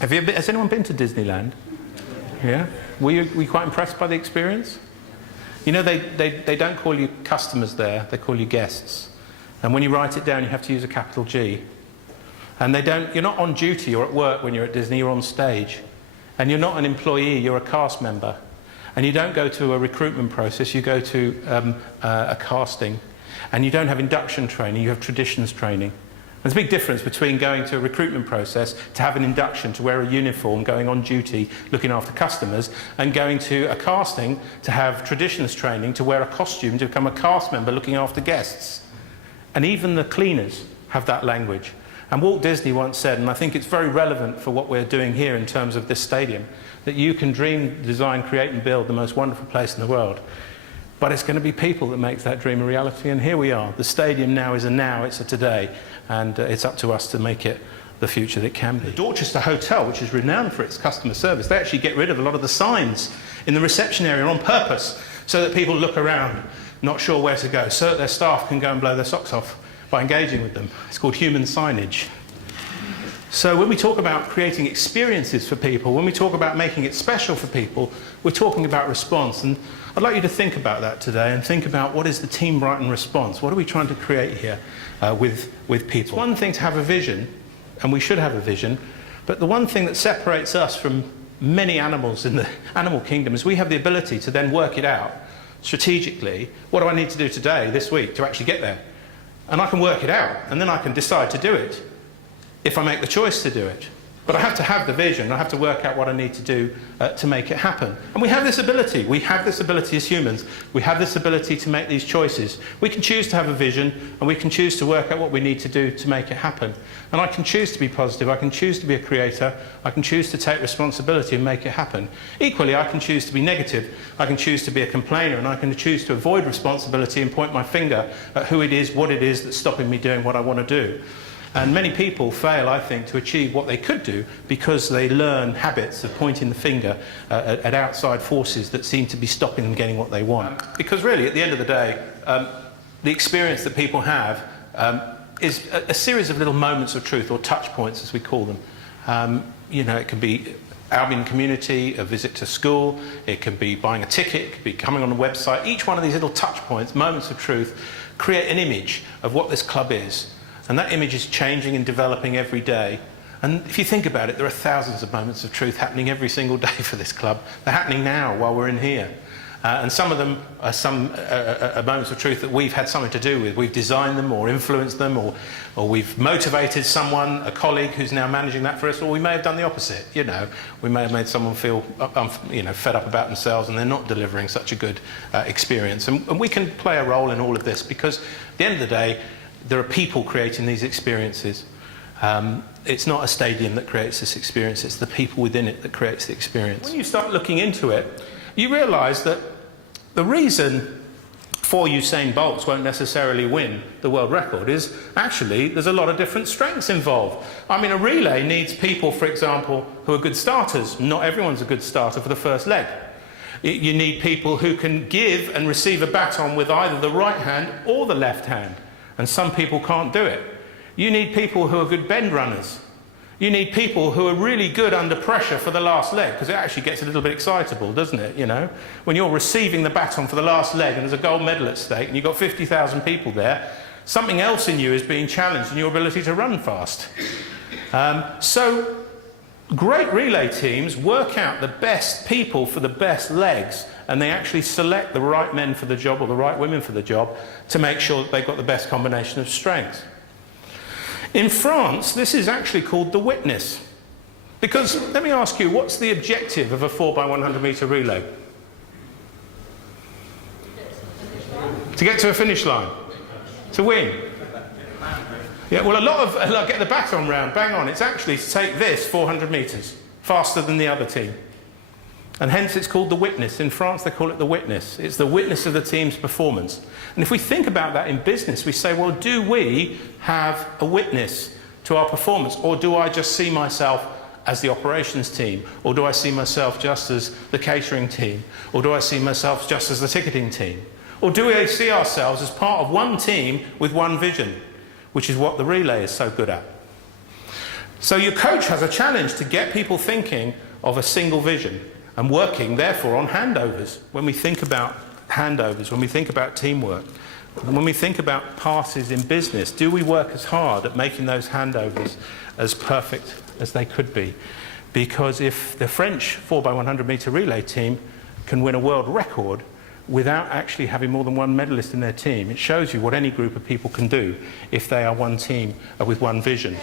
Has anyone been to Disneyland? Yeah? Were you quite impressed by the experience? You know, they don't call you customers there, they call you guests. And when you write it down, you have to use a capital G. And you're not on duty or at work when you're at Disney, you're on stage. And you're not an employee, you're a cast member. And you don't go to a recruitment process, you go to a casting. And you don't have induction training, you have traditions training. There's a big difference between going to a recruitment process to have an induction, to wear a uniform, going on duty, looking after customers, and going to a casting to have traditions training, to wear a costume, to become a cast member looking after guests. And even the cleaners have that language. And Walt Disney once said, and I think it's very relevant for what we're doing here in terms of this stadium, that you can dream, design, create and build the most wonderful place in the world. But it's going to be people that make that dream a reality, and here we are. The stadium now is a now, it's a today, and it's up to us to make it the future that it can be. The Dorchester Hotel, which is renowned for its customer service, they actually get rid of a lot of the signs in the reception area on purpose, so that people look around, not sure where to go, so that their staff can go and blow their socks off by engaging with them. It's called human signage. So when we talk about creating experiences for people, when we talk about making it special for people, we're talking about response. And I'd like you to think about that today and think about what is the Team Brighton response? What are we trying to create here with people? It's one thing to have a vision, and we should have a vision, but the one thing that separates us from many animals in the animal kingdom is we have the ability to then work it out strategically. What do I need to do today, this week, to actually get there? And I can work it out, and then I can decide to do it if I make the choice to do it. But I have to have the vision, I have to work out what I need to do to make it happen. And we have this ability as humans. We have this ability to make these choices. We can choose to have a vision, and we can choose to work out what we need to do to make it happen. And I can choose to be positive, I can choose to be a creator, I can choose to take responsibility and make it happen. Equally, I can choose to be negative, I can choose to be a complainer, and I can choose to avoid responsibility and point my finger at who it is, what it is that's stopping me doing what I want to do. And many people fail, I think, to achieve what they could do because they learn habits of pointing the finger at outside forces that seem to be stopping them getting what they want. Because really, at the end of the day, the experience that people have is a series of little moments of truth, or touch points as we call them. You know, it can be Albion community, a visit to school, it can be buying a ticket, it could be coming on a website. Each one of these little touch points, moments of truth, create an image of what this club is. And that image is changing and developing every day. And if you think about it, there are thousands of moments of truth happening every single day for this club. They're happening now while we're in here. And some of them are moments of truth that we've had something to do with. We've designed them or influenced them, or we've motivated someone, a colleague who's now managing that for us, or we may have done the opposite. You know, we may have made someone feel fed up about themselves and they're not delivering such a good experience. And we can play a role in all of this because at the end of the day, there are people creating these experiences. It's not a stadium that creates this experience, it's the people within it that creates the experience. When you start looking into it, you realise that the reason 4 Usain Bolts won't necessarily win the world record is actually there's a lot of different strengths involved. I mean, a relay needs people, for example, who are good starters. Not everyone's a good starter for the first leg. You need people who can give and receive a baton with either the right hand or the left hand. And some people can't do it. You need people who are good bend runners. You need people who are really good under pressure for the last leg, because it actually gets a little bit excitable, doesn't it? You know, when you're receiving the baton for the last leg and there's a gold medal at stake and you've got 50,000 people there, something else in you is being challenged in your ability to run fast. So great relay teams work out the best people for the best legs, and they actually select the right men for the job or the right women for the job to make sure that they've got the best combination of strengths. In France, this is actually called the witness. Because, let me ask you, what's the objective of a 4x100 metre relay? To get to a finish line. To win. Yeah, well, a lot of, get the baton round, bang on, it's actually to take this 400 metres faster than the other team. And hence it's called the witness. In France they call it the witness. It's the witness of the team's performance. And if we think about that in business, we say, well, do we have a witness to our performance? Or do I just see myself as the operations team? Or do I see myself just as the catering team? Or do I see myself just as the ticketing team? Or do we see ourselves as part of one team with one vision, which is what the relay is so good at? So your coach has a challenge to get people thinking of a single vision and working, therefore, on handovers. When we think about handovers, when we think about teamwork, when we think about passes in business, do we work as hard at making those handovers as perfect as they could be? Because if the French 4x100 metre relay team can win a world record without actually having more than one medalist in their team, it shows you what any group of people can do if they are one team with one vision.